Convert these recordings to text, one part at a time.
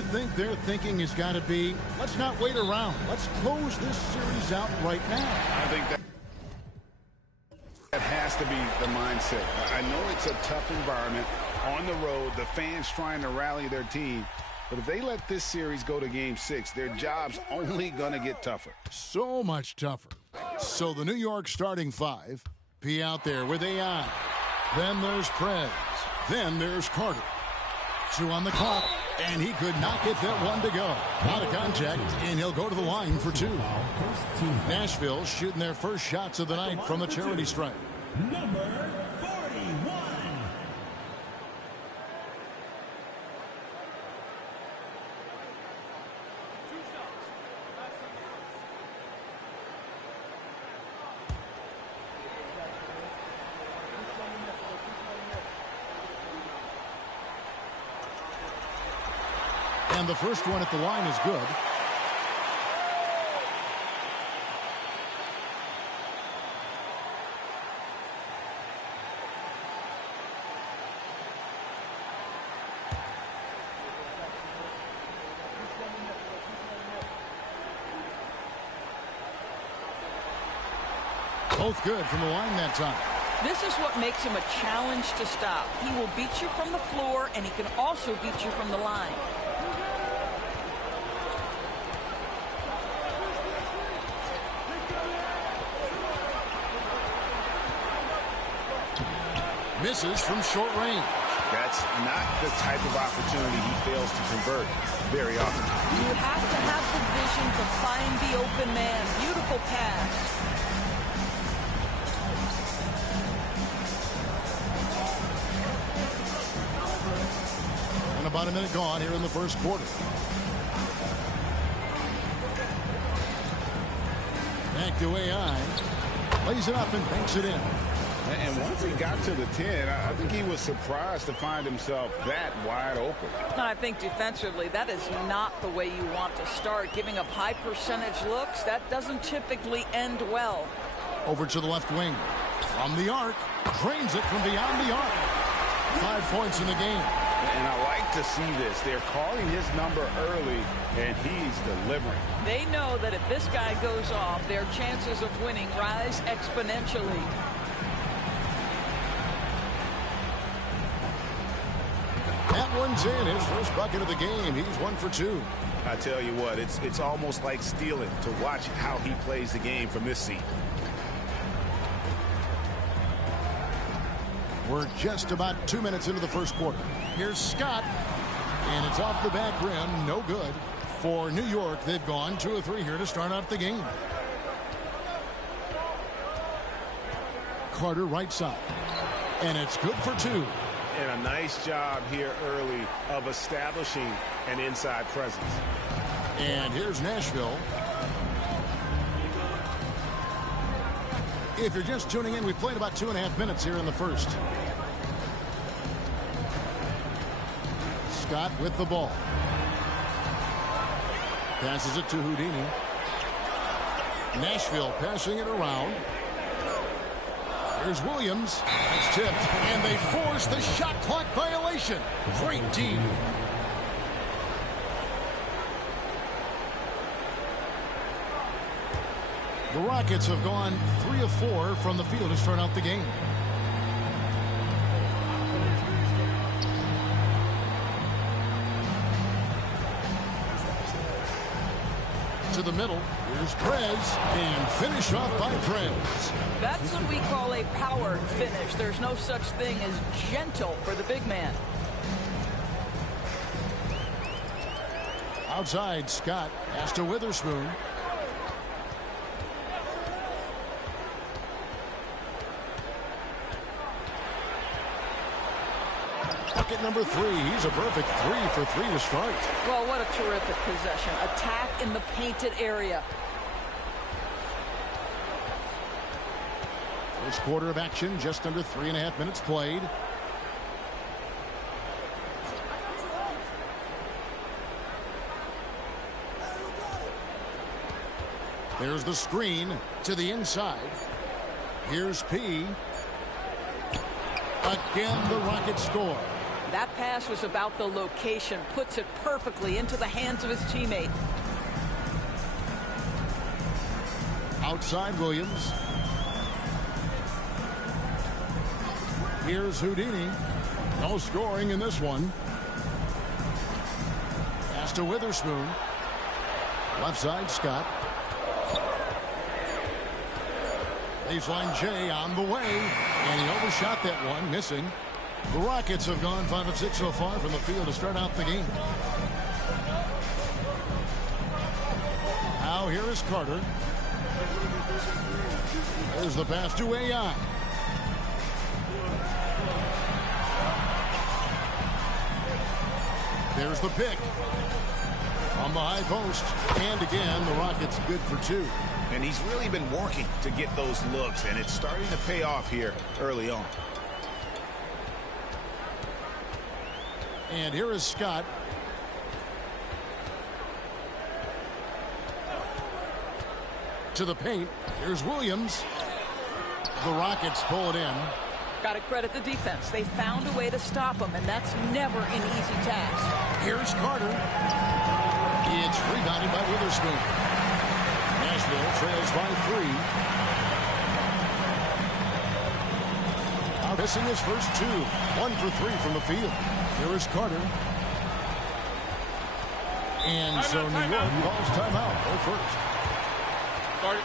you think their thinking has got to be, let's not wait around. Let's close this series out right now? I think that has to be the mindset. I know it's a tough environment on the road, the fans trying to rally their team. But if they let this series go to Game 6, their job's only going to get tougher. So much tougher. So the New York starting five. P out there with AI. Then there's Prez. Then there's Carter. 2 on the clock, and he could not get that one to go. Out of contact, and he'll go to the line for 2. Nashville shooting their first shots of the night from the charity stripe. Number 41. And the first one at the line is good. Both good from the line that time. This is what makes him a challenge to stop. He will beat you from the floor, and he can also beat you from the line. Misses from short range. That's not the type of opportunity he fails to convert very often. You have to have the vision to find the open man. Beautiful pass. And about a minute gone here in the first quarter. Back to AI. Lays it up and banks it in. And once he got to the 10, I think he was surprised to find himself that wide open. I think defensively, that is not the way you want to start. Giving up high percentage looks, that doesn't typically end well. Over to the left wing. From the arc. Drains it from beyond the arc. 5 points in the game. And I like to see this. They're calling his number early, and he's delivering. They know that if this guy goes off, their chances of winning rise exponentially. That one's in. His first bucket of the game. He's 1 for 2. I tell you what, it's almost like stealing to watch how he plays the game from this seat. We're just about 2 minutes into the first quarter. Here's Scott, and it's off the back rim. No good. For New York, they've gone 2 of 3 here to start out the game. Carter right side, and it's good for 2. And a nice job here early of establishing an inside presence. And here's Nashville. If you're just tuning in, we've played about 2.5 minutes here in the first. Scott with the ball. Passes it to Houdini. Nashville passing it around. Here's Williams. It's tipped, and they force the shot clock violation. Great team. The Rockets have gone 3 of 4 from the field to start out the game. To the middle. Here's Prez, and finish off by Prez. That's what we call a powered finish. There's no such thing as gentle for the big man. Outside, Scott has to Witherspoon. Bucket number 3. He's a perfect 3 for 3 to start. Well, what a terrific possession. Attack in the painted area. First quarter of action, just under 3.5 minutes played. There's the screen to the inside. Here's P. Again, the Rockets score. That pass was about the location, puts it perfectly into the hands of his teammate. Outside Williams. Here's Houdini. No scoring in this one. Pass to Witherspoon. Left side, Scott. Baseline Jay on the way. And he overshot that one, missing. The Rockets have gone 5 of 6 so far from the field to start out the game. Now here is Carter. There's the pass to AI. There's the pick. On the high post. And again, the Rockets good for 2. And he's really been working to get those looks, and it's starting to pay off here early on. And here is Scott. To the paint. Here's Williams. The Rockets pull it in. Got to credit the defense. They found a way to stop him, and that's never an easy task. Here's Carter. It's rebounded by Witherspoon. Nashville trails by 3. Missing his first 2. 1 for 3 from the field. Here is Carter. And so New York calls timeout. Their first. Carter.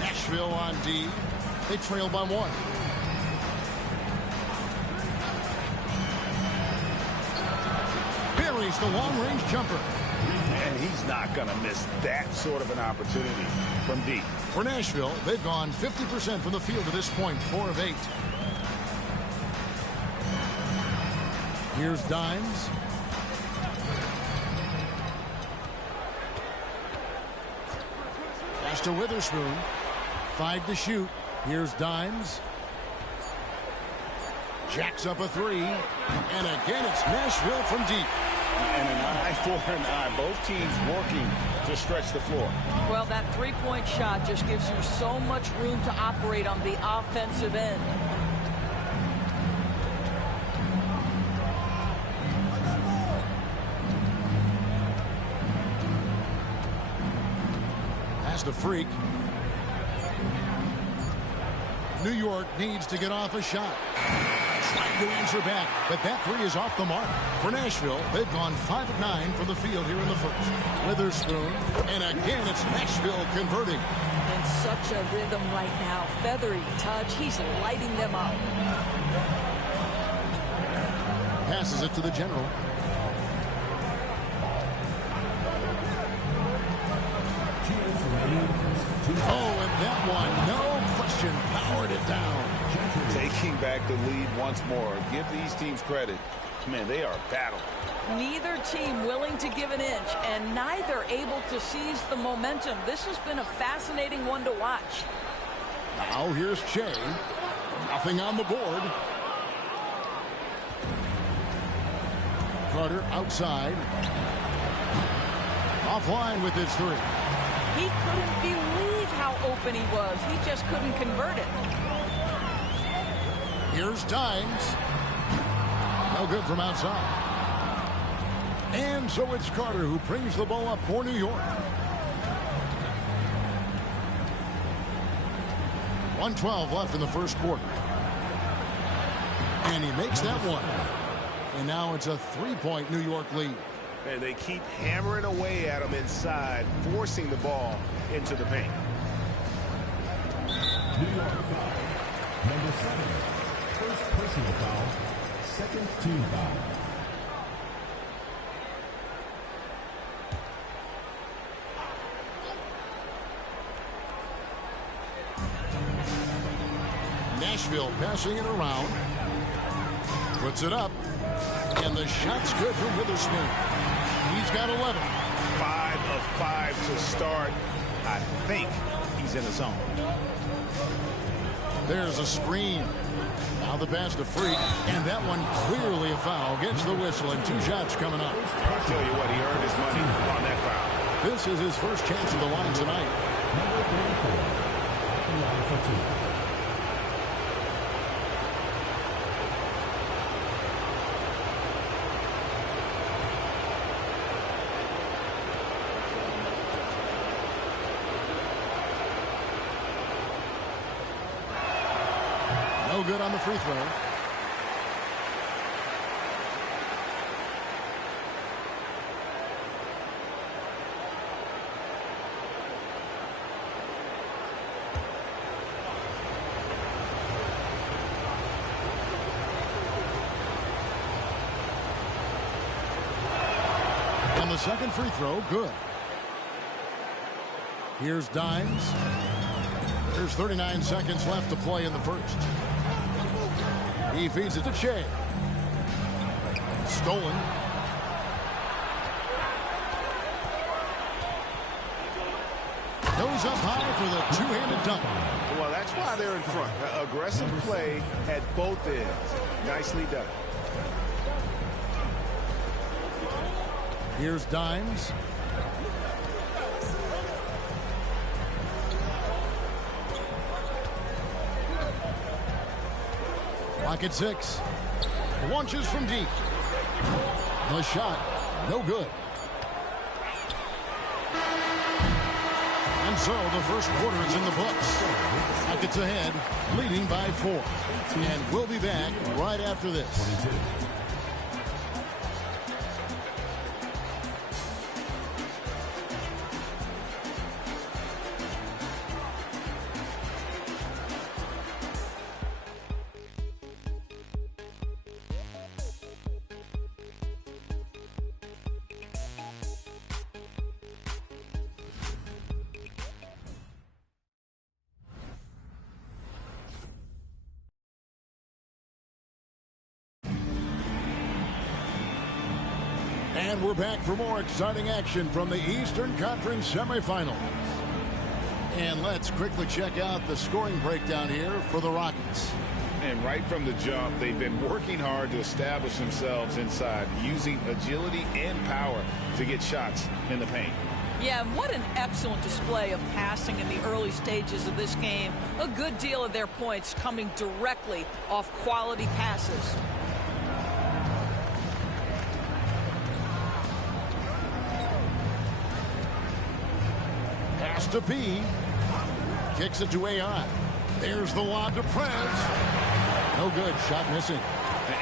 Nashville on D. They trail by 1. Buries the long-range jumper. And he's not going to miss that sort of an opportunity from deep. For Nashville, they've gone 50% from the field to this point, 4 of 8. Here's Dimes. Pass to Witherspoon. 5 to shoot. Here's Dimes. Jacks up a 3. And again, it's Nashville from deep. And an eye for an eye. Both teams working to stretch the floor. Well, that three-point shot just gives you so much room to operate on the offensive end. Pass to Freak. New York needs to get off a shot. Trying to answer back, but that 3 is off the mark. For Nashville, they've gone 5 of 9 from the field here in the first. Witherspoon, and again, it's Nashville converting. In such a rhythm right now. Feathery touch. He's lighting them up. Passes it to the general. Oh, and that one, no question, powered it down. Taking back the lead once more. Give these teams credit. Man, they are battling. Neither team willing to give an inch, and neither able to seize the momentum. This has been a fascinating one to watch. Now here's Che. Nothing on the board. Carter outside. Offline with his 3. He couldn't believe how open he was. He just couldn't convert it. Here's Dimes. No good from outside. And so it's Carter who brings the ball up for New York. 1:12 left in the first quarter. And he makes that one. And now it's a 3-point New York lead. And they keep hammering away at him inside, forcing the ball into the paint. New York foul. Number 7. First personal foul. Second team foul. Nashville passing it around. Puts it up. And the shot's good from Witherspoon. He's got 11. 5 of 5 to start. I think he's in the zone. There's a screen. Now the pass to Freak, and that one clearly a foul. Gets the whistle, and 2 shots coming up. I'll tell you what, he earned his money on that foul. This is his first chance at the line tonight. Number 34, line for 2. No good on the free throw. And the second free throw, good. Here's Dimes. There's 39 seconds left to play in the first. He feeds it to Shea. Stolen. Goes up high for the two-handed dunk. Well, that's why they're in front. Aggressive play at both ends. Nicely done. Here's Dimes. Pocket 6. Launches from deep. The shot, no good. And so the first quarter is in the books. Rockets ahead, leading by 4. And we'll be back right after this. 22. And we're back for more exciting action from the Eastern Conference semifinals. And let's quickly check out the scoring breakdown here for the Rockets. And right from the jump, they've been working hard to establish themselves inside, using agility and power to get shots in the paint. Yeah, and what an excellent display of passing in the early stages of this game. A good deal of their points coming directly off quality passes. Pass to P. Kicks it to AI. There's the lob to Prez. No good. Shot missing.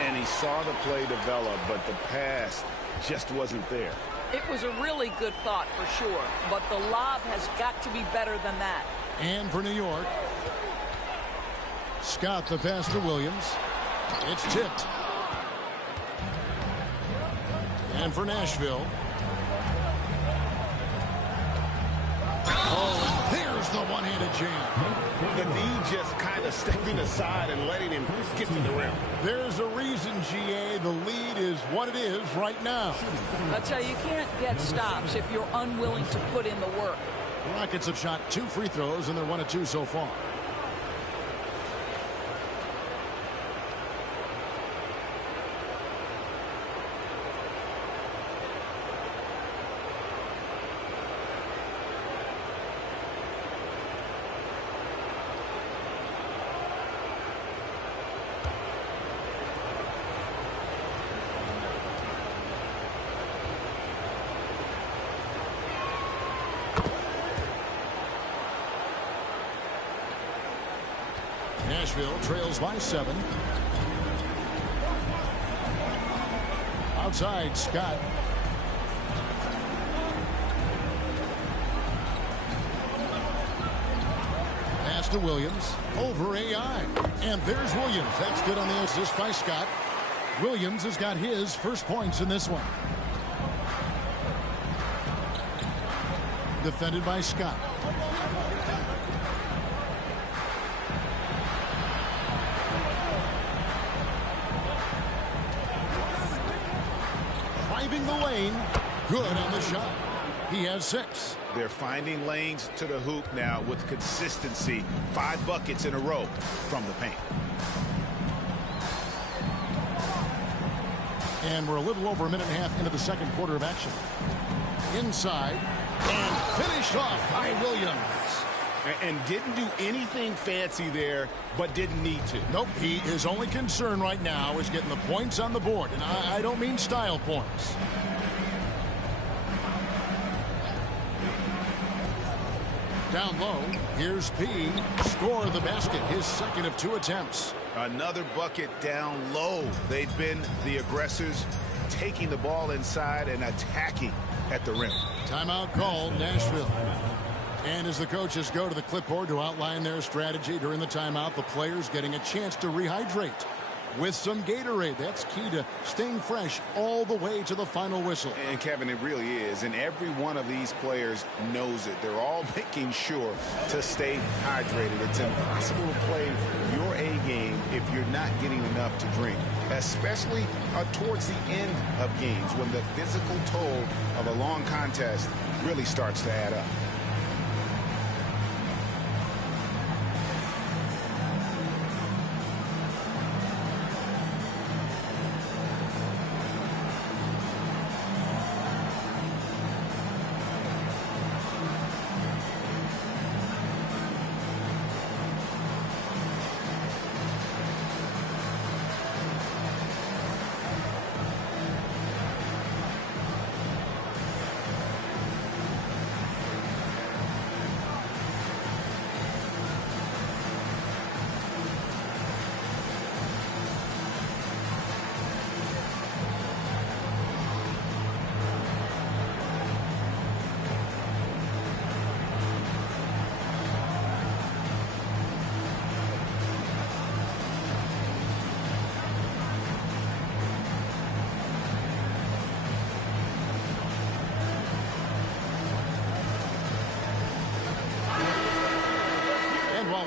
And he saw the play develop, but the pass just wasn't there. It was a really good thought for sure, but the lob has got to be better than that. And for New York, Scott the pass to Williams. It's tipped. And for Nashville. Oh, there's the one-handed jam. The D just kind of stepping aside and letting him get to the rim. There's a reason, GA, the lead is what it is right now. That's how you can't get stops if you're unwilling to put in the work. The Rockets have shot 2 free throws, and they're 1 of 2 so far. Nashville trails by 7. Outside, Scott. Pass to Williams. Over AI. And there's Williams. That's good on the assist by Scott. Williams has got his first points in this one. Defended by Scott. Driving the lane. Good on the shot. He has 6. They're finding lanes to the hoop now with consistency. 5 buckets in a row from the paint. And we're a little over a minute and a half into the second quarter of action. Inside, and finished off by Williams. And didn't do anything fancy there, but didn't need to. Nope, his only concern right now is getting the points on the board. And I don't mean style points. Down low, here's P. Score the basket, his second of 2 attempts. Another bucket down low. They've been the aggressors, taking the ball inside and attacking at the rim. Timeout called, Nashville. And as the coaches go to the clipboard to outline their strategy during the timeout, the players getting a chance to rehydrate with some Gatorade. That's key to staying fresh all the way to the final whistle. And Kevin, it really is. And every one of these players knows it. They're all making sure to stay hydrated. It's impossible to play your A game if you're not getting enough to drink, especially towards the end of games when the physical toll of a long contest really starts to add up.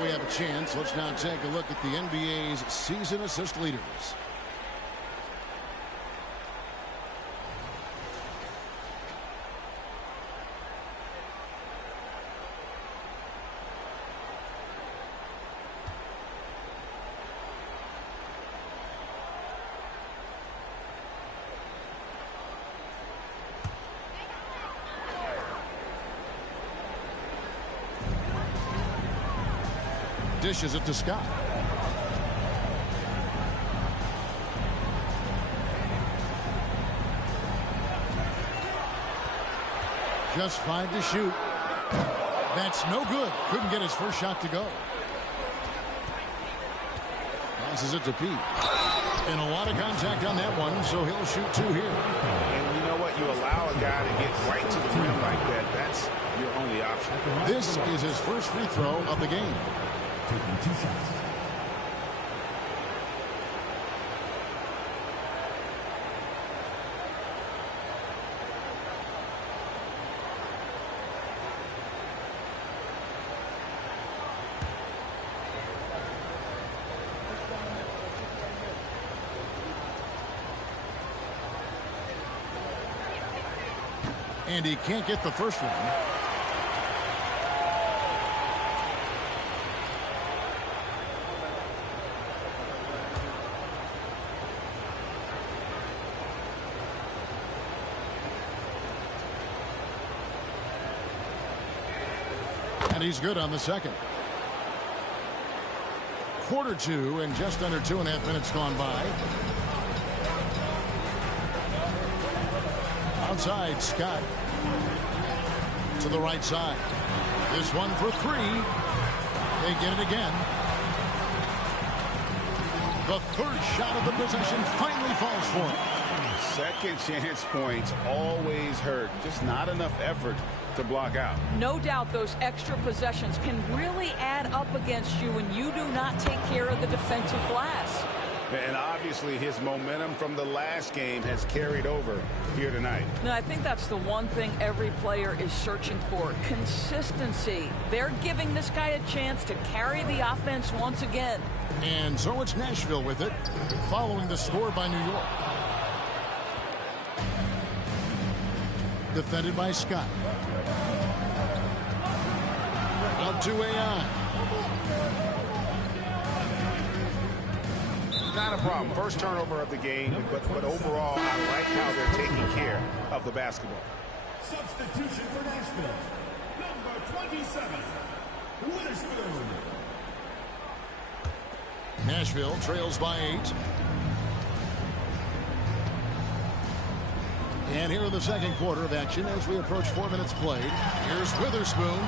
We have a chance. Let's now take a look at the NBA's season assist leaders. Dishes it to Scott. Just 5 to shoot. That's no good. Couldn't get his first shot to go. Passes it to Pete. And a lot of contact on that one, so he'll shoot 2 here. And you know what? You allow a guy to get right to the rim like that. That's your only option. This is his first free throw of the game. Taking 2 shots. And he can't get the first one. And he's good on the second. Quarter 2 and just under 2.5 minutes gone by. Outside, Scott to the right side. This one for 3. They get it again. The third shot of the possession finally falls for him. Second chance points always hurt. Just not enough effort to block out. No doubt those extra possessions can really add up against you when you do not take care of the defensive glass. And obviously his momentum from the last game has carried over here tonight. Now, I think that's the one thing every player is searching for. Consistency. They're giving this guy a chance to carry the offense once again. And so it's Nashville with it, following the score by New York. Defended by Scott. Out to AI. Not a problem. First turnover of the game, but overall, I like how they're taking care of the basketball. Substitution for Nashville. Number 27, Witherspoon. Nashville trails by 8. And here in the second quarter of action as we approach 4 minutes played. Here's Witherspoon.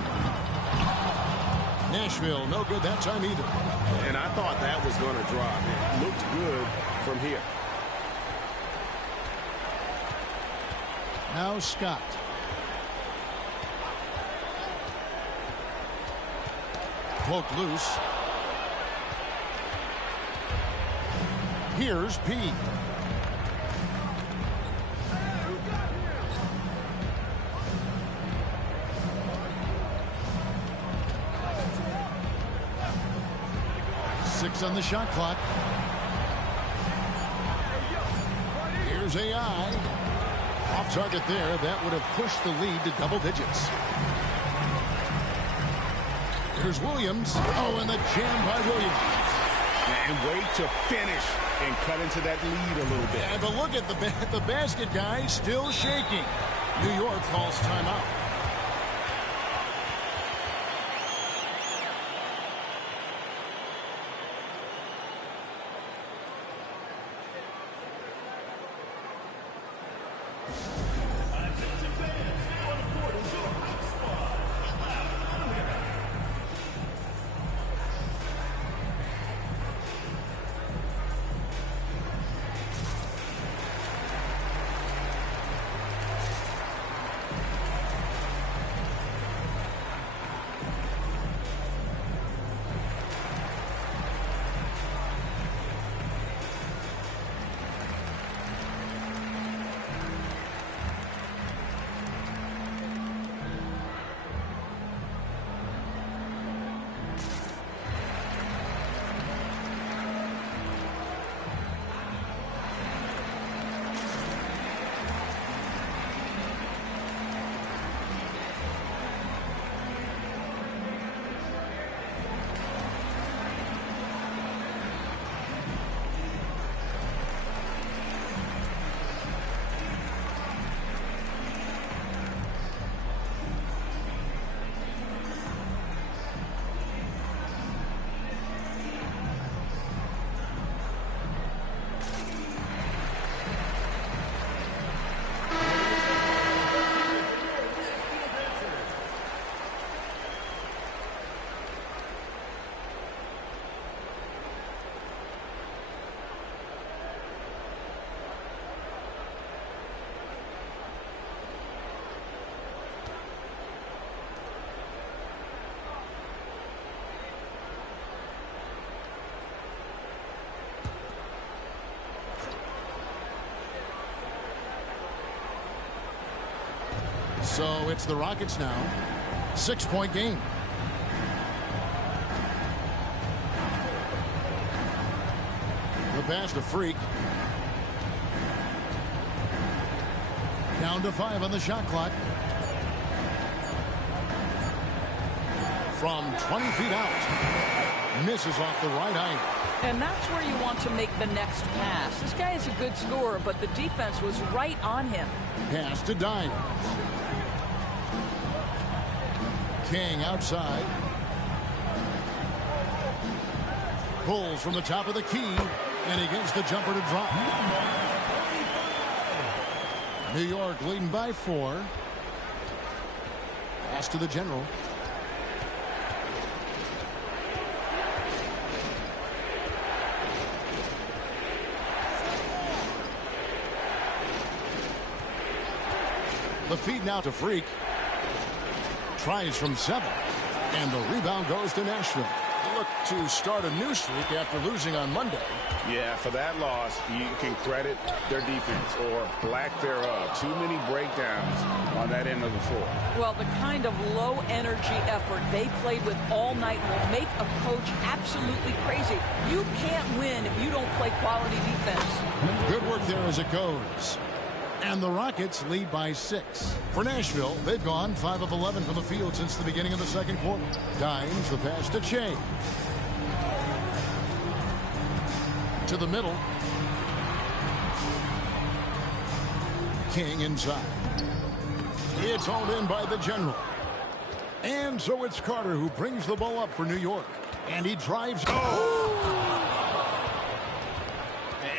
Nashville, no good that time either. And I thought that was going to drop. It looked good from here. Now Scott. Poked loose. Here's P. Six on the shot clock. Here's AI. Off target there. That would have pushed the lead to double digits. Here's Williams. Oh, and the jam by Williams. And wait to finish and cut into that lead a little bit. Yeah, but look at the basket guy still shaking. New York calls timeout. So it's the Rockets now. 6-point game. The pass to Freak. Down to 5 on the shot clock. From 20 feet out. Misses off the right eye. And that's where you want to make the next pass. This guy is a good scorer, but the defense was right on him. Pass to Dines. King outside. Pulls from the top of the key, and he gets the jumper to drop. New York leading by 4. Pass to the general. The feed now to Freak. Tries from 7. And the rebound goes to Nashville. They look to start a new streak after losing on Monday. Yeah, for that loss, you can credit their defense or lack thereof. Too many breakdowns on that end of the floor. Well, the kind of low-energy effort they played with all night will make a coach absolutely crazy. You can't win if you don't play quality defense. Good work there as it goes. And the Rockets lead by 6. For Nashville, they've gone 5 of 11 from the field since the beginning of the second quarter. Dimes the pass to Che. To the middle. King inside. It's hauled in by the General. And so it's Carter who brings the ball up for New York. And he drives.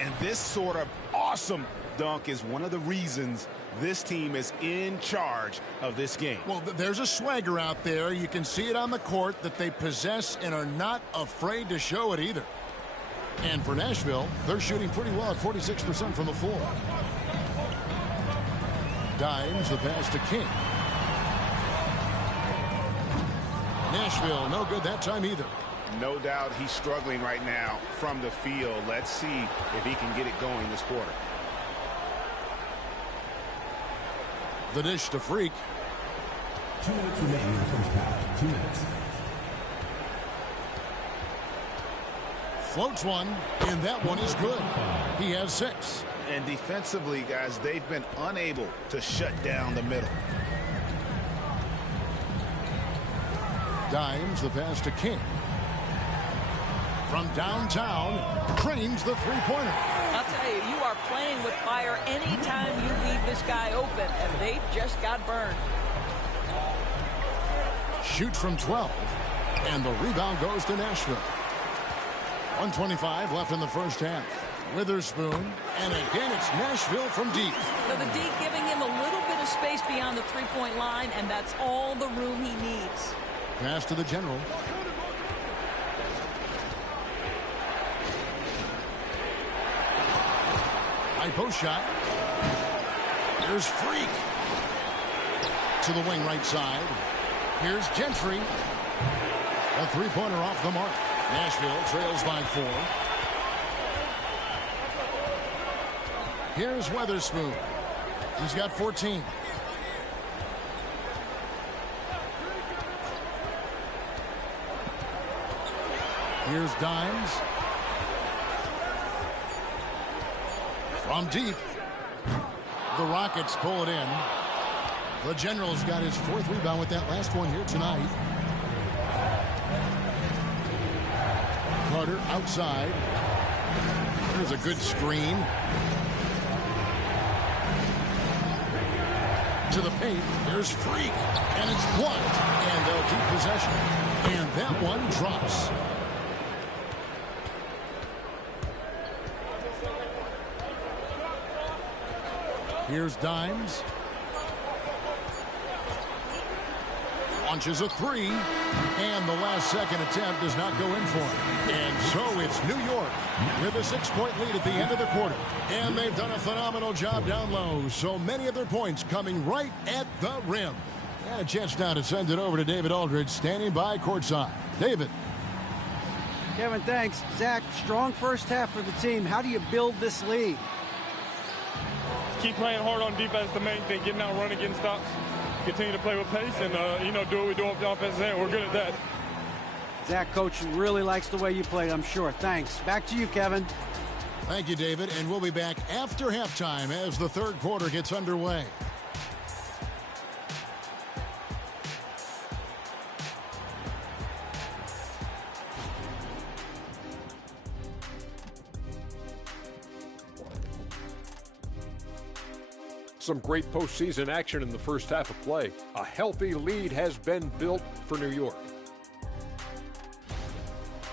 And this sort of awesome dunk is one of the reasons this team is in charge of this game. Well, there's a swagger out there. You can see it on the court that they possess and are not afraid to show it either. And for Nashville, they're shooting pretty well at 46% from the floor. Dimes the pass to King. Nashville, no good that time either. No doubt he's struggling right now from the field. Let's see if he can get it going this quarter. The dish to Freak. 2 minutes remaining in the first half. 2 minutes. Floats one, and that one is good. He has 6. And defensively, guys, they've been unable to shut down the middle. Dimes the pass to King. From downtown, trains the three-pointer. I'll tell you, you are playing with fire anytime you leave this guy open, and they just got burned. Shoots from 12, and the rebound goes to Nashville. 1:25 left in the first half. Witherspoon, and again it's Nashville from deep. So the D giving him a little bit of space beyond the three-point line, and that's all the room he needs. Pass to the General. High post shot. Here's Freak. To the wing right side. Here's Gentry. A three-pointer off the mark. Nashville trails by 4. Here's Witherspoon. He's got 14. Here's Dimes. From deep. The Rockets pull it in. The General's got his 4th rebound with that last one here tonight. Carter outside. There's a good screen. To the paint. There's Freak. And it's blocked. And they'll keep possession. And that one drops. Here's Dimes. Launches a 3. And the last second attempt does not go in for him. And so it's New York with a 6-point lead at the end of the quarter. And they've done a phenomenal job down low. So many of their points coming right at the rim. And a chance now to send it over to David Aldridge standing by courtside. David. Kevin, thanks. Zach, strong first half for the team. How do you build this lead? Keep playing hard on defense, the main thing. Getting out, running, getting stops. Continue to play with pace and, do what we do on the offensive end. We're good at that. Zach, Coach really likes the way you played, I'm sure. Thanks. Back to you, Kevin. Thank you, David. And we'll be back after halftime as the third quarter gets underway. Some great postseason action in the first half of play. A healthy lead has been built for New York.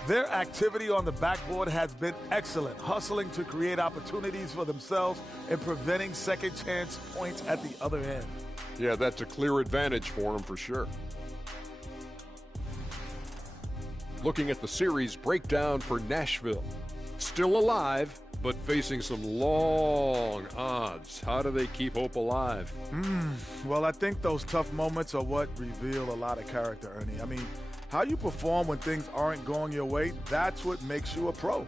Their activity on the backboard has been excellent, hustling to create opportunities for themselves and preventing second chance points at the other end. Yeah, that's a clear advantage for them for sure. Looking at the series breakdown for Nashville. Still alive, but facing some long odds. How do they keep hope alive? Well, I think those tough moments are what reveal a lot of character, Ernie. I mean, how you perform when things aren't going your way, that's what makes you a pro.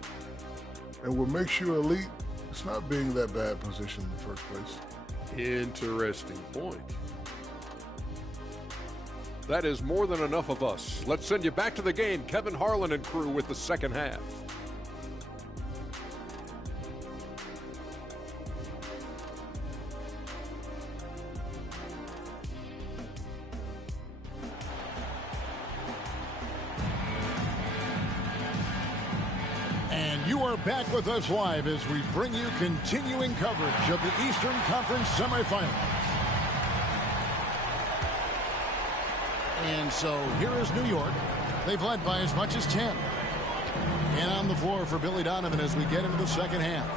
And what makes you elite, it's not being that bad position in the first place. Interesting point. That is more than enough of us. Let's send you back to the game. Kevin Harlan and crew with the second half. You are back with us live as we bring you continuing coverage of the Eastern Conference semifinals. And so here is New York. They've led by as much as 10. And on the floor for Billy Donovan as we get into the second half.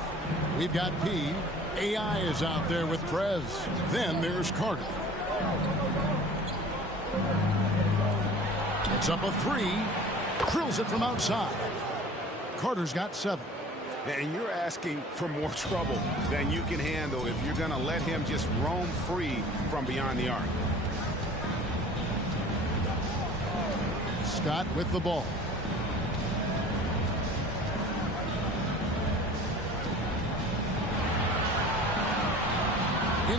We've got P. AI is out there with Prez. Then there's Carter. It's up a three. Drills it from outside. Carter's got 7. And you're asking for more trouble than you can handle if you're going to let him just roam free from beyond the arc. Scott with the ball.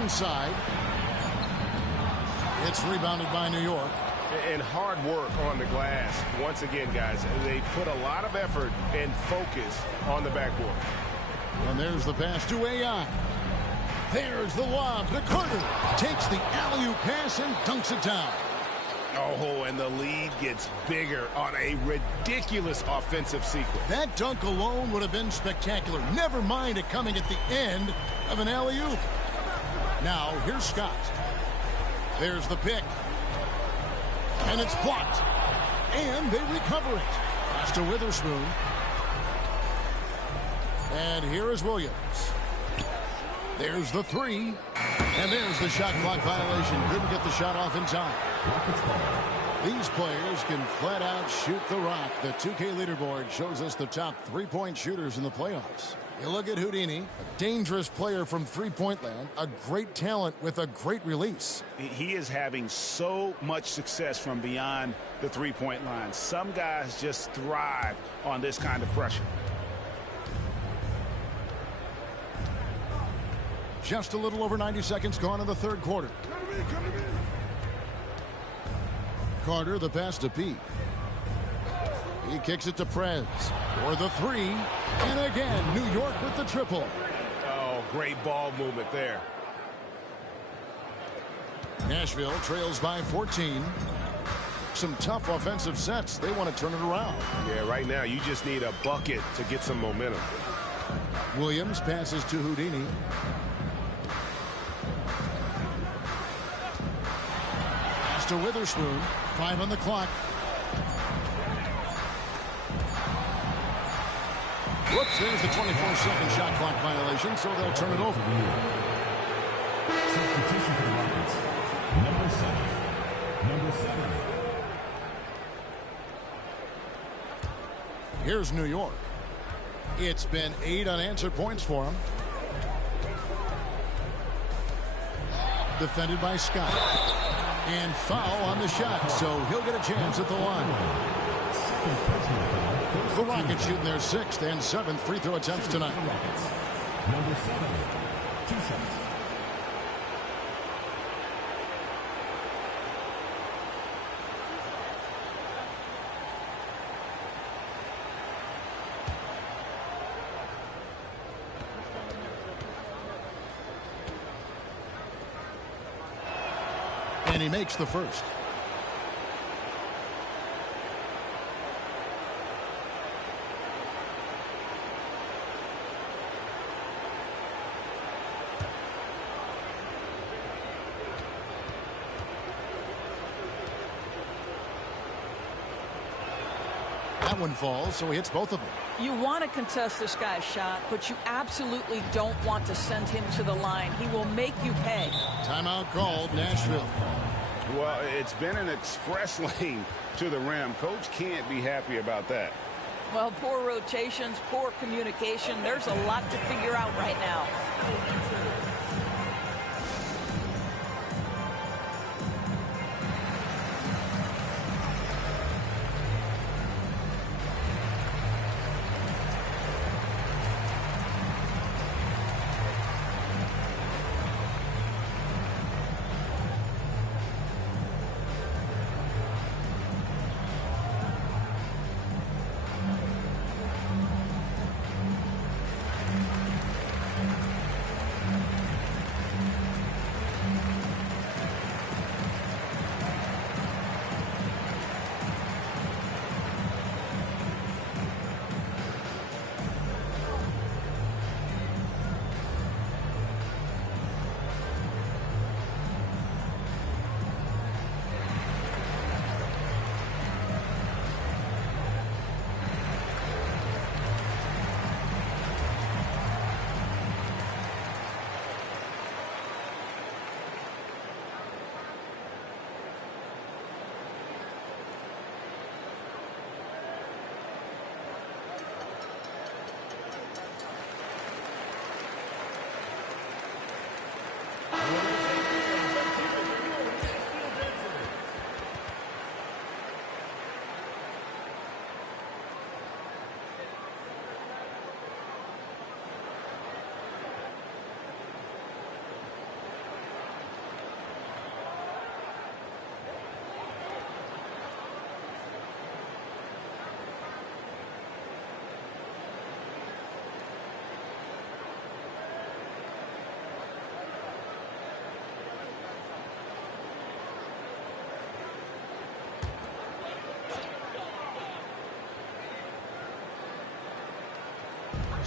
Inside. It's rebounded by New York. And hard work on the glass. Once again, guys, they put a lot of effort and focus on the backboard. And there's the pass to AI. There's the lob to Carter. Takes the alley-oop pass and dunks it down. Oh, and the lead gets bigger on a ridiculous offensive sequence. That dunk alone would have been spectacular. Never mind it coming at the end of an alley-oop. Now, here's Scott. There's the pick. And it's blocked. And they recover it. Pass to Witherspoon. And here is Williams. There's the three. And there's the shot clock violation. Couldn't get the shot off in time. These players can flat out shoot the rock. The 2K leaderboard shows us the top three-point shooters in the playoffs. You look at Houdini, a dangerous player from three-point land, a great talent with a great release. He is having so much success from beyond the three-point line. Some guys just thrive on this kind of pressure. Just a little over 90 seconds gone in the third quarter. Carter, the pass to P. He kicks it to Prez for the three. And again, New York with the triple. Oh, great ball movement there. Nashville trails by 14. Some tough offensive sets. They want to turn it around. Yeah, right now you just need a bucket to get some momentum. Williams passes to Houdini. Pass to Witherspoon. 5 on the clock. Whoops, there's the 24-second shot clock violation, so they'll turn it over. Substitution for the Rockets. Number 7. Here's New York. It's been 8 unanswered points for him. Defended by Scott. And foul on the shot, so he'll get a chance at the line. The Rockets shooting their 6th and 7th free throw attempts tonight. Number 7. 2 shots. And he makes the first. That one falls, so he hits both of them. You want to contest this guy's shot, but you absolutely don't want to send him to the line. He will make you pay. Timeout called, Nashville. Well, it's been an express lane to the rim. Coach can't be happy about that. Well, poor rotations, poor communication. There's a lot to figure out right now.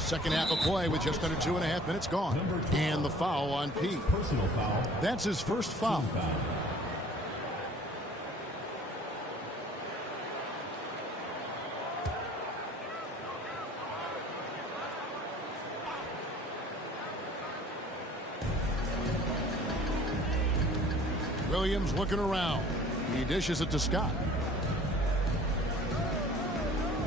Second half of play with just under 2.5 minutes gone. And the foul on P. Personal foul. That's his first foul. Williams looking around. He dishes it to Scott.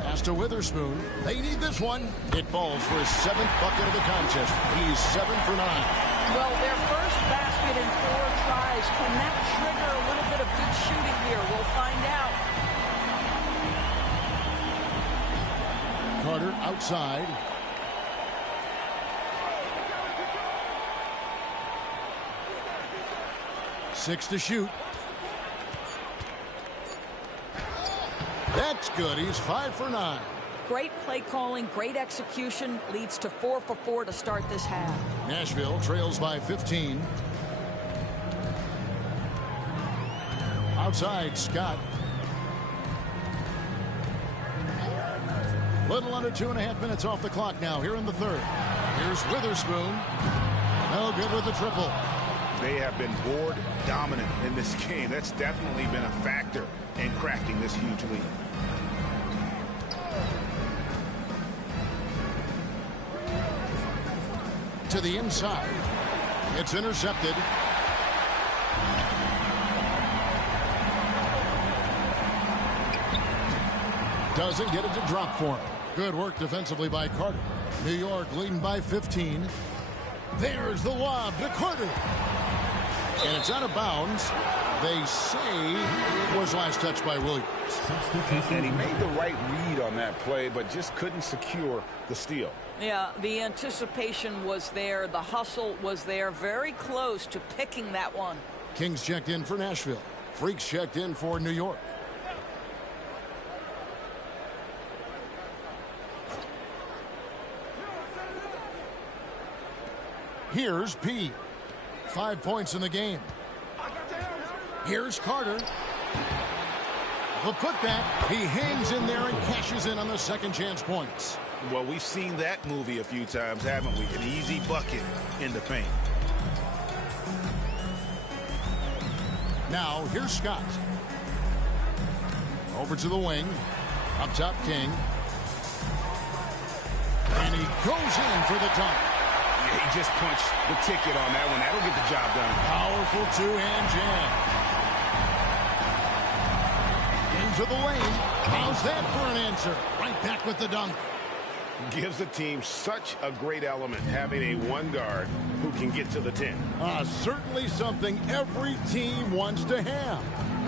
Pass to Witherspoon. They need this one. It falls for his 7th bucket of the contest. He's 7 for 9. Well, their first basket in 4 tries. Can that trigger a little bit of good shooting here? We'll find out. Carter outside. Six to shoot. That's good. He's 5 for 9. Great play calling, great execution. Leads to 4 for 4 to start this half. Nashville trails by 15. Outside, Scott. Little under 2.5 minutes off the clock now here in the third. Here's Witherspoon. No good with the triple. They have been board dominant in this game. That's definitely been a factor in crafting this huge lead. To the inside. It's intercepted. Doesn't get it to drop for him. Good work defensively by Carter. New York leading by 15. There's the lob to Carter. And it's out of bounds. They say it was last touched by Williams. And he made the right read on that play, but just couldn't secure the steal. Yeah, the anticipation was there. The hustle was there. Very close to picking that one. Kings checked in for Nashville. Freaks checked in for New York. Here's P. 5 points in the game. Here's Carter. The putback. He hangs in there and cashes in on the second chance points. Well, we've seen that movie a few times, haven't we? An easy bucket in the paint. Now, here's Scott. Over to the wing. Up top, King. And he goes in for the dunk. He just punched the ticket on that one. That'll get the job done. Powerful two-hand jam. Into the lane. How's that for an answer? Right back with the dunk. Gives the team such a great element having a one guard who can get to the 10. Certainly something every team wants to have.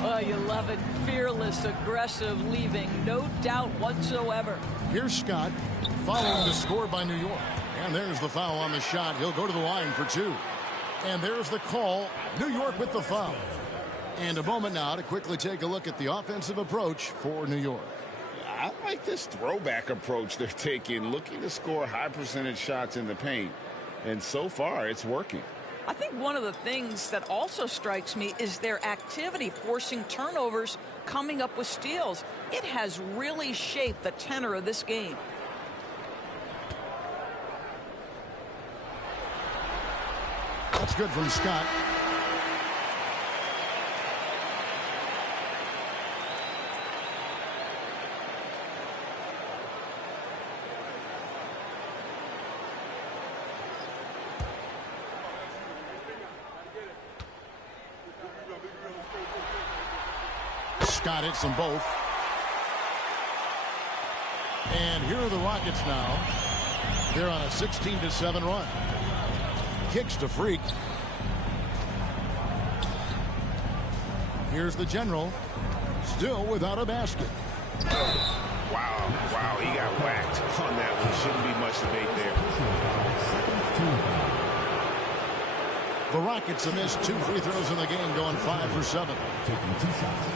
Oh, you love it. Fearless, aggressive, leaving. No doubt whatsoever. Here's Scott following the score by New York. And there's the foul on the shot. He'll go to the line for 2. And there's the call. New York with the foul. And a moment now to quickly take a look at the offensive approach for New York. I like this throwback approach they're taking, looking to score high percentage shots in the paint. And so far, it's working. I think one of the things that also strikes me is their activity, forcing turnovers, coming up with steals. It has really shaped the tenor of this game. That's good from Scott. Scott hits them both. And here are the Rockets now. They're on a 16-7 run. Kicks to Freak. Here's the General. Still without a basket. Wow, he got whacked on that one. Shouldn't be much debate there. The Rockets have missed 2 free throws in the game, going 5 for 7. Taking 2 shots.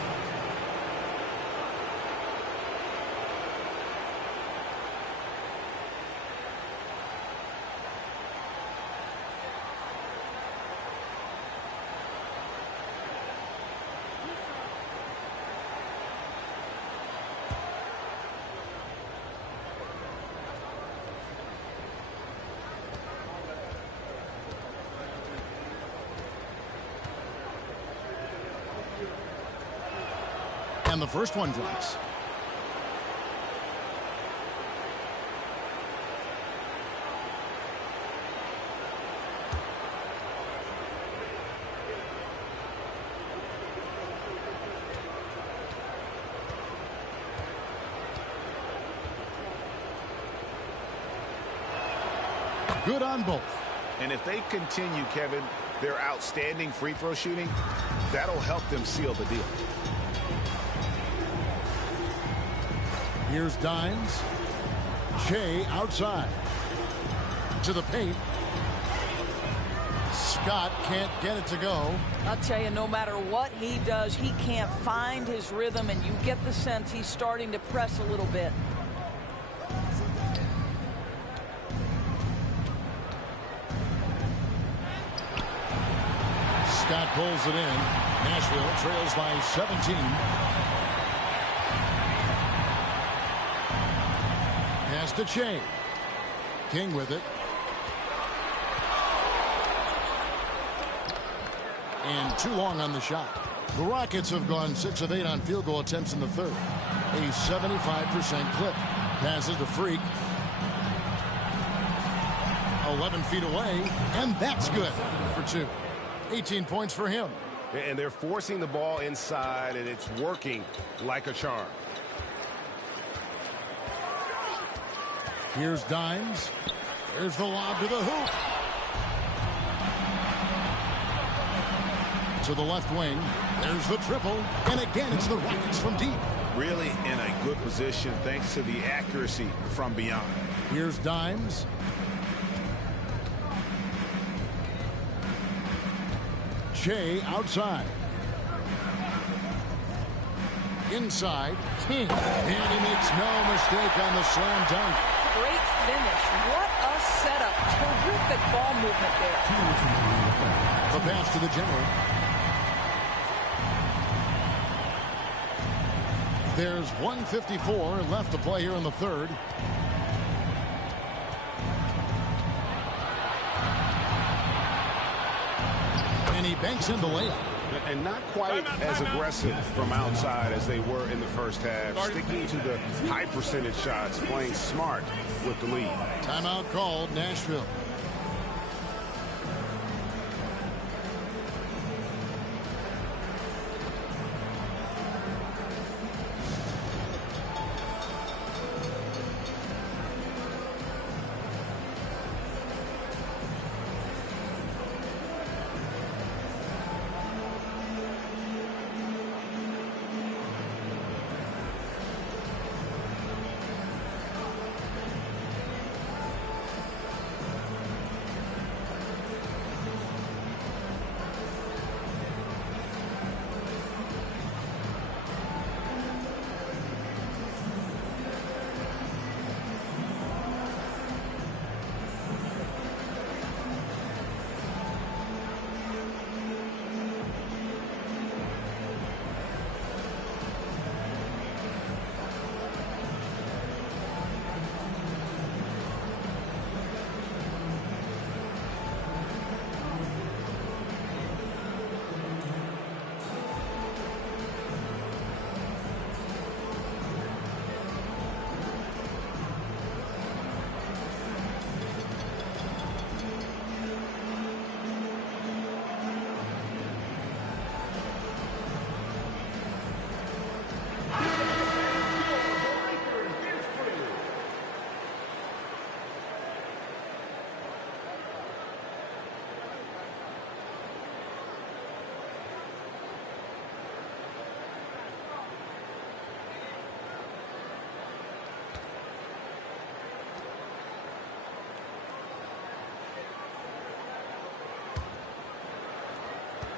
And the first one drops. Good on both. And if they continue, Kevin, their outstanding free throw shooting, that'll help them seal the deal. Here's Dimes. Shea outside. To the paint. Scott can't get it to go. I'll tell you, no matter what he does, he can't find his rhythm, and you get the sense he's starting to press a little bit. Scott pulls it in. Nashville trails by 17. Pass to Shea. King with it. And too long on the shot. The Rockets have gone 6 of 8 on field goal attempts in the third. A 75% clip. Passes to Freak. 11 feet away. And that's good for 2. 18 points for him. And they're forcing the ball inside, and it's working like a charm. Here's Dimes. There's the lob to the hoop. To the left wing. There's the triple. And again, it's the Rockets from deep. Really in a good position thanks to the accuracy from beyond. Here's Dimes. Shea outside. Inside. King. And he makes no mistake on the slam dunk. Great finish. What a setup. Terrific ball movement there. The pass to the general. There's 1:54 left to play here in the third. And he banks in the layup. And not quite as aggressive from outside as they were in the first half. Sticking to the high percentage shots, playing smart with the lead. Timeout called, Nashville.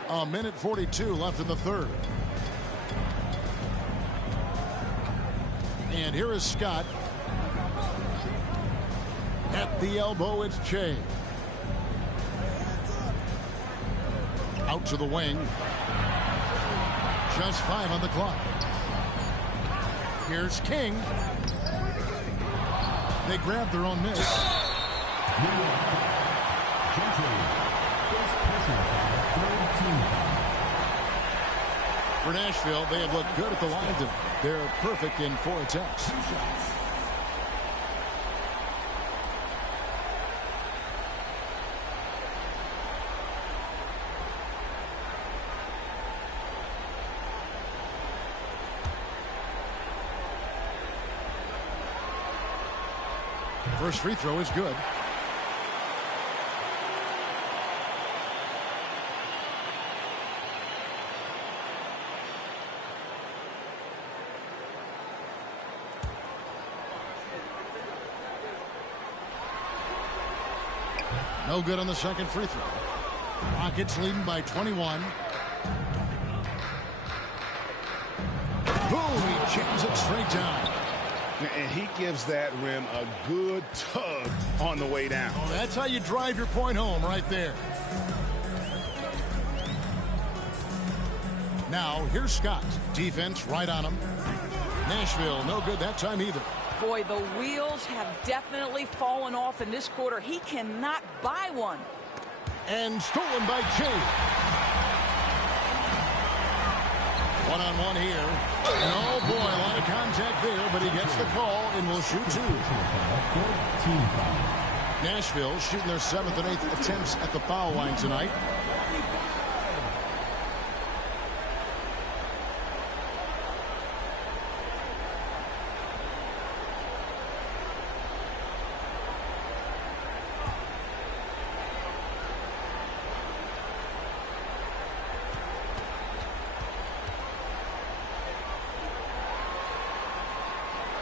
A minute 42 left in the third. And here is Scott. At the elbow, it's Shea. Out to the wing. Just 5 on the clock. Here's King. They grab their own miss. For Nashville, they have looked good at the line tonight. They're perfect in 4 attempts. First free throw is good. No good on the second free throw. Rockets leading by 21. Boom, he jams it straight down. And he gives that rim a good tug on the way down. Oh, that's how you drive your point home right there. Now, here's Scott. Defense right on him. Nashville, no good that time either. Boy, the wheels have definitely fallen off in this quarter. He cannot buy one. And stolen by Jay. One-on-one here. And oh boy, a lot of contact there, but he gets the call and will shoot 2. Nashville shooting their 7th and 8th attempts at the foul line tonight.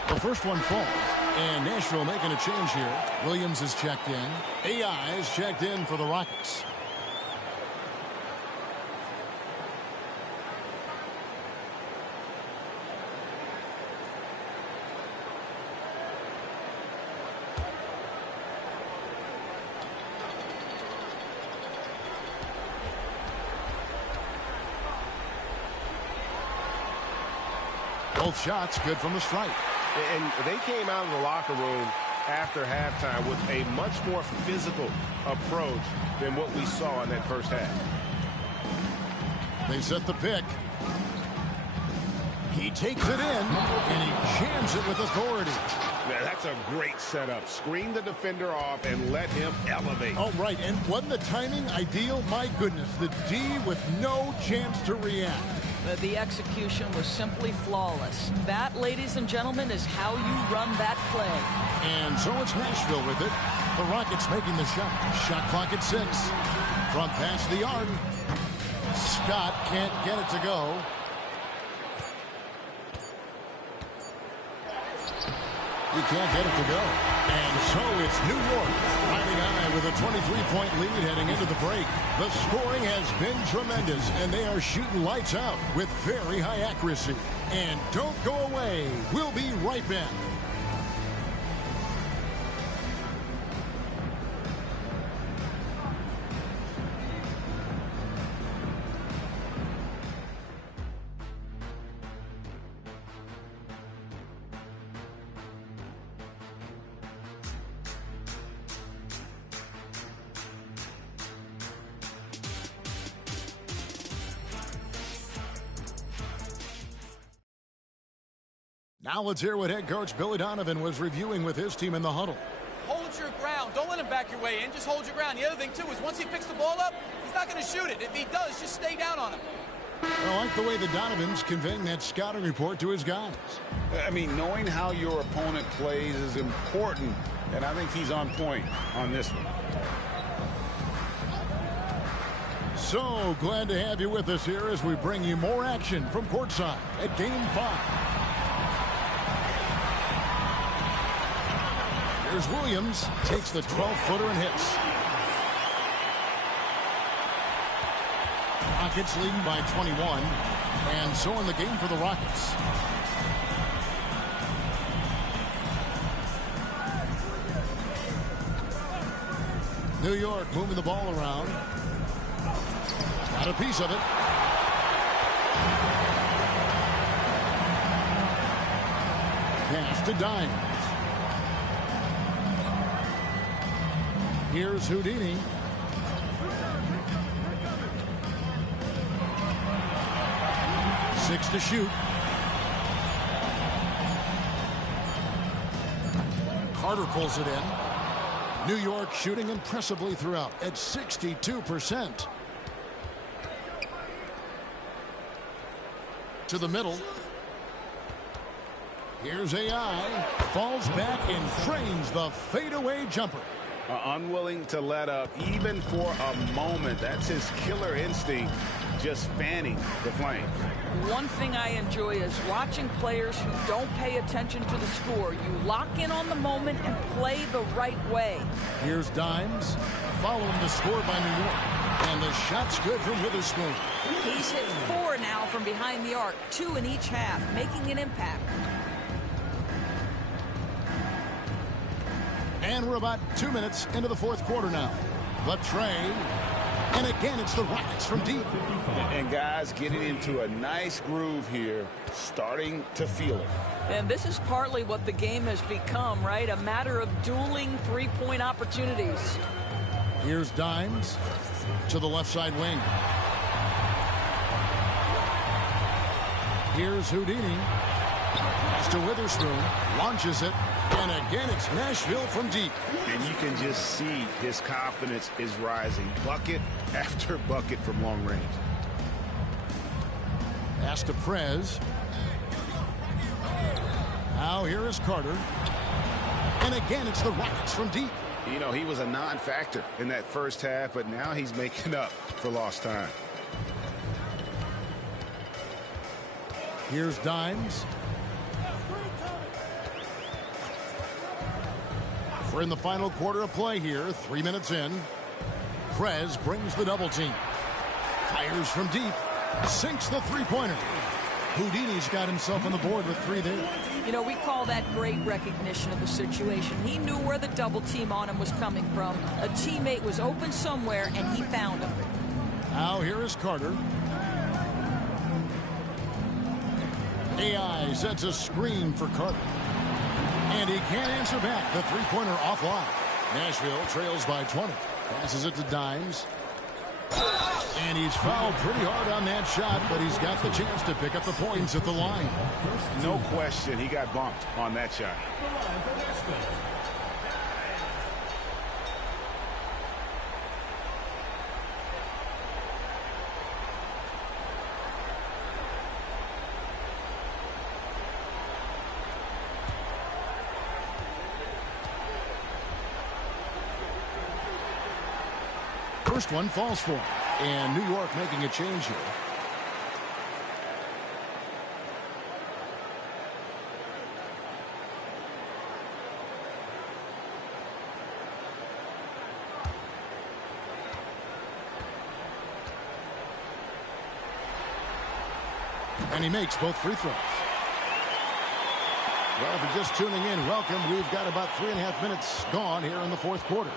The first one falls, and Nashville making a change here. Williams is checked in. AI is checked in for the Rockets. Both shots good from the stripe. And they came out of the locker room after halftime with a much more physical approach than what we saw in that first half. They set the pick. He takes it in, and he jams it with authority. Yeah, that's a great setup. Screen the defender off and let him elevate. Oh, right. And wasn't the timing ideal? My goodness, the D with no chance to react. The execution was simply flawless. That, ladies and gentlemen, is how you run that play. And so it's Nashville with it. The Rockets making the shot. Shot clock at 6. From past the arc. Scott can't get it to go. He can't get it to go. And so it's New York riding high with a 23-point lead heading into the break. The scoring has been tremendous, and they are shooting lights out with very high accuracy. And don't go away. We'll be right back. Now let's hear what head coach Billy Donovan was reviewing with his team in the huddle. Hold your ground. Don't let him back your way in. Just hold your ground. The other thing, too, is once he picks the ball up, he's not going to shoot it. If he does, just stay down on him. I like the way the Donovan's conveying that scouting report to his guys. I mean, knowing how your opponent plays is important, and I think he's on point on this one. So glad to have you with us here as we bring you more action from courtside at Game 5. Here's Williams, takes the 12-footer and hits. Rockets leading by 21, and so in the game for the Rockets. New York moving the ball around. Got a piece of it. Pass to Dines. Here's Houdini. 6 to shoot. Carter pulls it in. New York shooting impressively throughout at 62%. To the middle. Here's AI. Falls back and frames the fadeaway jumper. Unwilling to let up even for a moment. That's his killer instinct, just fanning the flames. One thing I enjoy is watching players who don't pay attention to the score. You lock in on the moment and play the right way. Here's Dimes, following the score by New York. And the shot's good from Witherspoon. He's hit 4 now from behind the arc, 2 in each half, making an impact. And we're about 2 minutes into the fourth quarter now. The trade. And again, it's the Rockets from deep. And guys getting into a nice groove here, starting to feel it. And this is partly what the game has become, right? A matter of dueling three-point opportunities. Here's Dimes to the left side wing. Here's Houdini. Pass to Witherspoon. Launches it. And again, it's Nashville from deep. And you can just see his confidence is rising. Bucket after bucket from long range. Pass to Prez. Now here is Carter. And again, it's the Rockets from deep. You know, he was a non-factor in that first half, but now he's making up for lost time. Here's Dimes. We're in the final quarter of play here, 3 minutes in. Prez brings the double team. Fires from deep. Sinks the three-pointer. Houdini's got himself on the board with 3 there. You know, we call that great recognition of the situation. He knew where the double team on him was coming from. A teammate was open somewhere, and he found him. Now here is Carter. AI sets a screen for Carter. And he can't answer back. The three-pointer offline. Nashville trails by 20. Passes it to Dimes. And he's fouled pretty hard on that shot, but he's got the chance to pick up the points at the line. No question, he got bumped on that shot. First one falls for him. And New York making a change here. And he makes both free throws. Well, if you're just tuning in, welcome. We've got about 3.5 minutes gone here in the fourth quarter.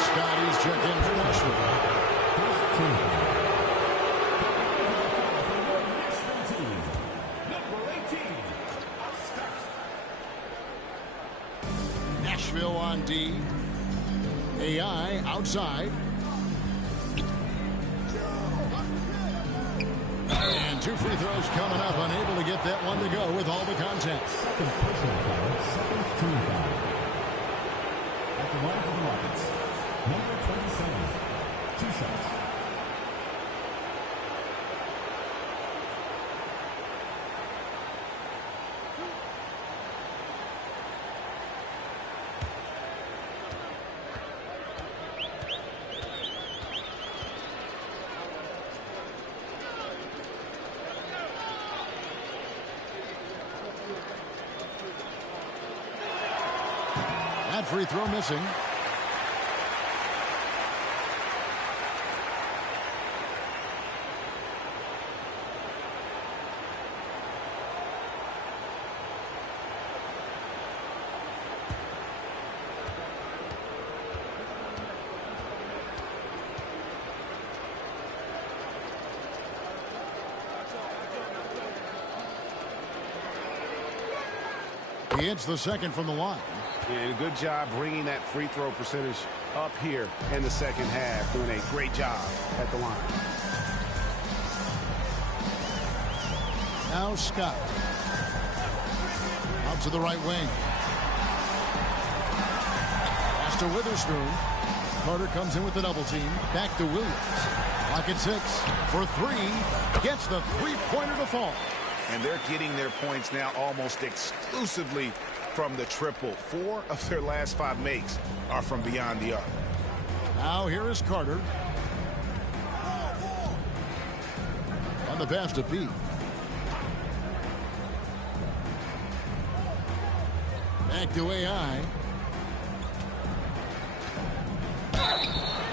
Scotty's checked in for Nashville. Nashville on D. AI outside. And 2 free throws coming up. Unable to get that one to go with all the contact. Second personal foul, second team foul. At the line for the Rockets, number 27, 2 shots. That free throw missing. He hits the second from the line. And a good job bringing that free throw percentage up here in the second half. Doing a great job at the line. Now Scott. Out to the right wing. Pass to Witherspoon. Carter comes in with the double team. Back to Williams. Clock at 6 for 3. Gets the three-pointer to fall. And they're getting their points now almost exclusively from the triple. 4 of their last 5 makes are from beyond the arc. Now here is Carter. On the pass to Pete. Back to AI.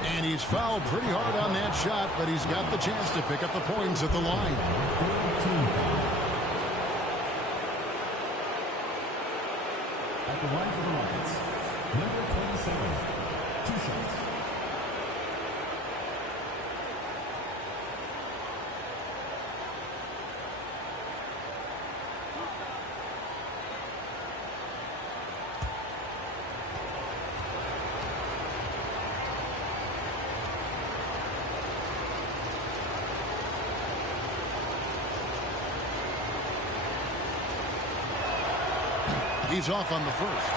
And he's fouled pretty hard on that shot, but he's got the chance to pick up the points at the line. At the line for the Rockets, number 27, 2 shots. He's off on the first.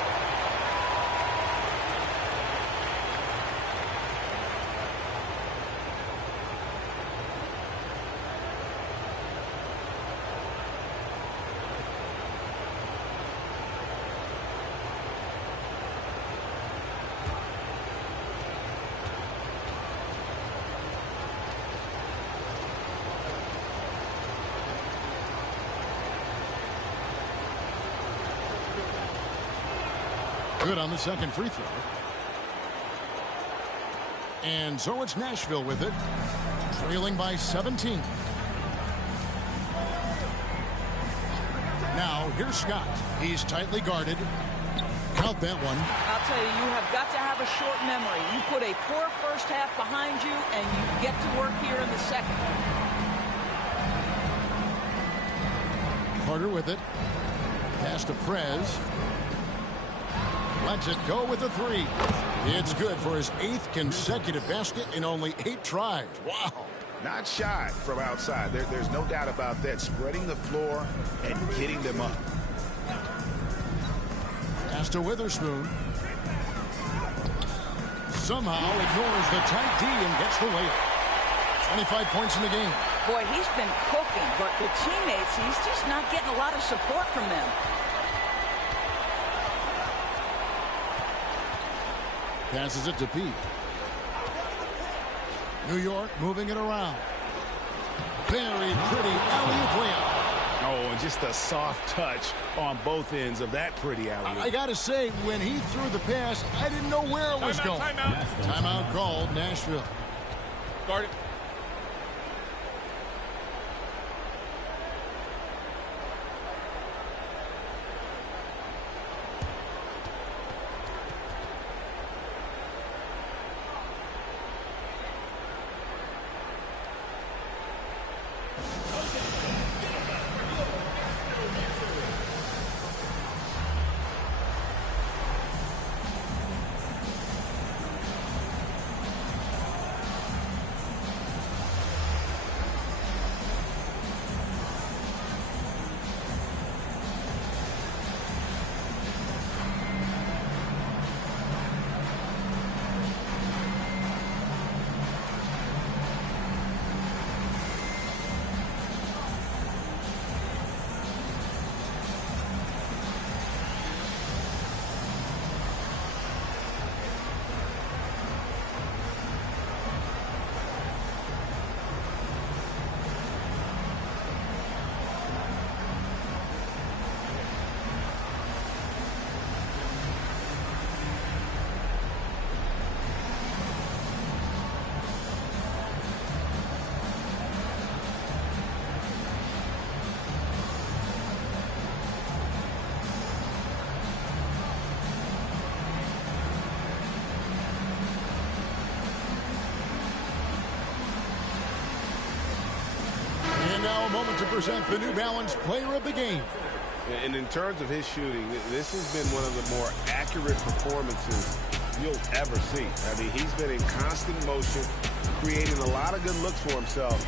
Good on the second free throw. And so it's Nashville with it, trailing by 17. Now, here's Scott. He's tightly guarded. Count that one. I'll tell you, you have got to have a short memory. You put a poor first half behind you, and you get to work here in the second. Carter with it. Pass to Prez. Lets it go with a 3. It's good for his 8th consecutive basket in only 8 tries. Wow. Not shy from outside. There's no doubt about that. Spreading the floor and getting them up. Pass to Witherspoon. Somehow ignores the tight D and gets the layup. 25 points in the game. Boy, he's been cooking, but the teammates, he's just not getting a lot of support from them. Passes it to Pete. New York moving it around. Very pretty alley-oop layup. Oh, and just a soft touch on both ends of that pretty alley-oop. I got to say, when he threw the pass, I didn't know where it was going. Timeout called, Nashville. Guard it. And now a moment to present the New Balance Player of the Game. And in terms of his shooting, this has been one of the more accurate performances you'll ever see. I mean, he's been in constant motion, creating a lot of good looks for himself.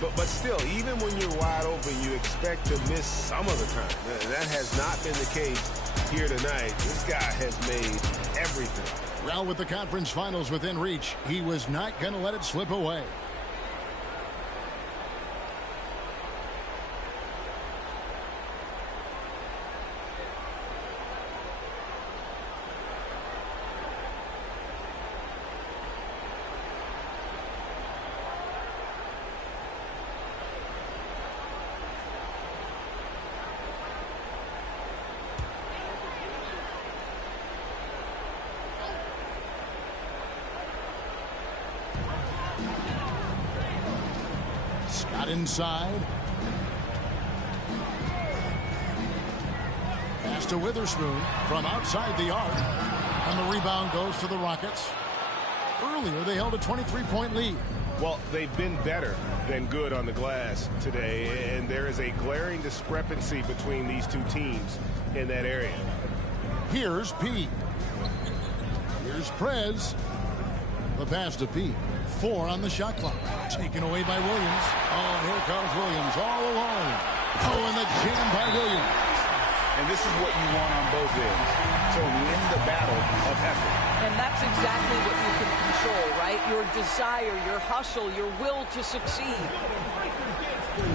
But still, even when you're wide open, you expect to miss some of the time. That has not been the case here tonight. This guy has made everything. Well, with the conference finals within reach, he was not going to let it slip away. Scott inside. Pass to Witherspoon from outside the arc. And the rebound goes to the Rockets. Earlier, they held a 23-point lead. Well, they've been better than good on the glass today, and there is a glaring discrepancy between these two teams in that area. Here's P. Here's Prez. The pass to P. 4 on the shot clock. Taken away by Williams. Oh, here comes Williams all alone. Oh, and the jam by Williams. And this is what you want on both ends, to win the battle of effort. And that's exactly what you can control, right? Your desire, your hustle, your will to succeed.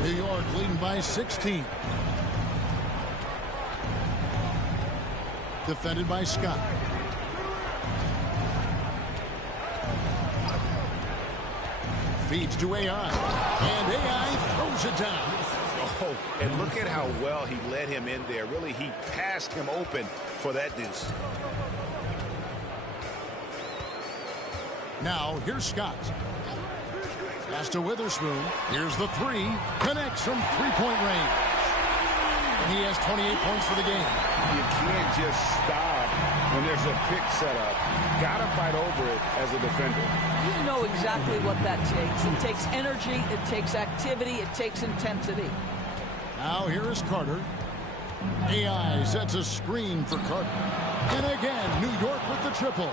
New York leading by 16. Defended by Scott. Feeds to AI. And AI throws it down. Oh, and look at how well he led him in there. Really, he passed him open for that deuce. Now, here's Scott. Pass to Witherspoon. Here's the 3. Connects from three-point range. And he has 28 points for the game. You can't just stop when there's a pick set up. Got to fight over it as a defender. You know exactly what that takes. It takes energy, it takes activity, it takes intensity. Now here is Carter. AI sets a screen for Carter. And again, New York with the triple.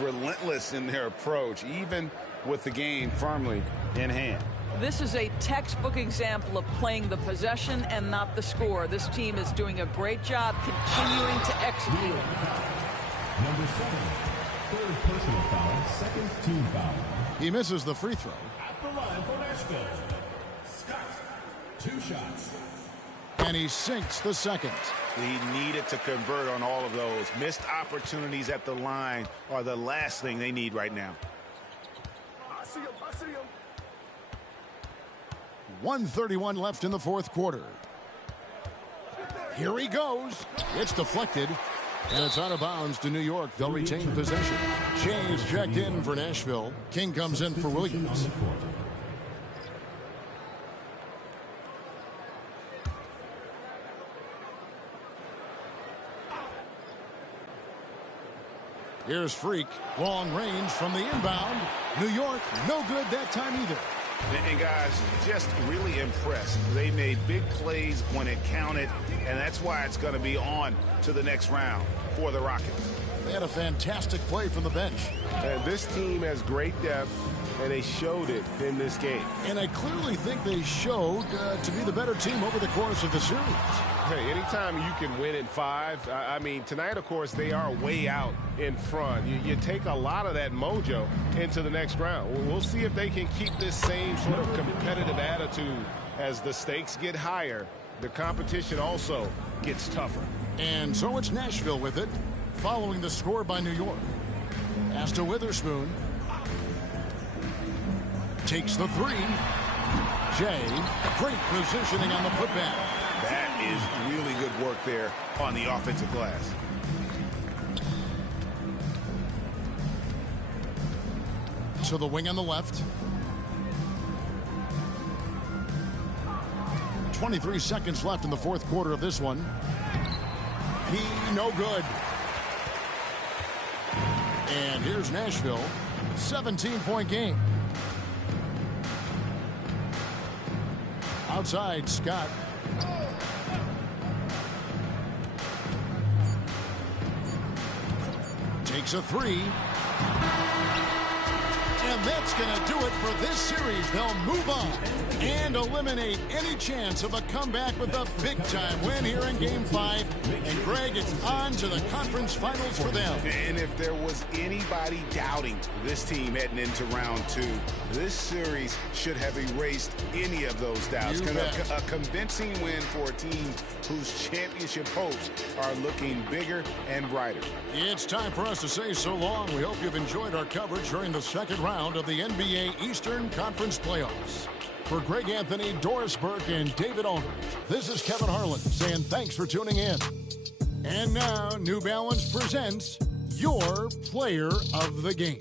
Relentless in their approach, even with the game firmly in hand. This is a textbook example of playing the possession and not the score. This team is doing a great job continuing to execute. Number 7, third personal foul, second team foul. He misses the free throw. At the line for Nashville, Scott, 2 shots. And he sinks the second. He needed to convert on all of those. Missed opportunities at the line are the last thing they need right now. I see him. 1:31 left in the fourth quarter. Here he goes. It's deflected. And it's out of bounds to New York. They'll retain possession. James checked in for Nashville. King comes in for Williams. Here's Freak. Long range from the inbound. New York, no good that time either. And guys, just really impressed. They made big plays when it counted, and that's why it's going to be on to the next round for the Rockets. They had a fantastic play from the bench. And this team has great depth, and they showed it in this game. And I clearly think they showed to be the better team over the course of the series. Hey, anytime you can win in 5, I mean, tonight, of course, they are way out in front. You take a lot of that mojo into the next round. We'll see if they can keep this same sort of competitive attitude as the stakes get higher. The competition also gets tougher. And so it's Nashville with it, following the score by New York. Pass to Witherspoon. Takes the 3. Jay, great positioning on the putback. That is really good work there on the offensive glass. To the wing on the left. 23 seconds left in the fourth quarter of this one. He no good. And here's Nashville. 17-point game. Outside, Scott. makes a three. And that's going to do it for this series. They'll move on and eliminate any chance of a comeback with a big-time win here in Game 5. And, Greg, it's on to the conference finals for them. And if there was anybody doubting this team heading into round 2, this series should have erased any of those doubts. A convincing win for a team whose championship hopes are looking bigger and brighter. It's time for us to say so long. We hope you've enjoyed our coverage during the second round of the NBA Eastern Conference Playoffs. For Greg Anthony, Doris Burke, and David Aldridge, this is Kevin Harlan saying thanks for tuning in. And now, New Balance presents your Player of the Game.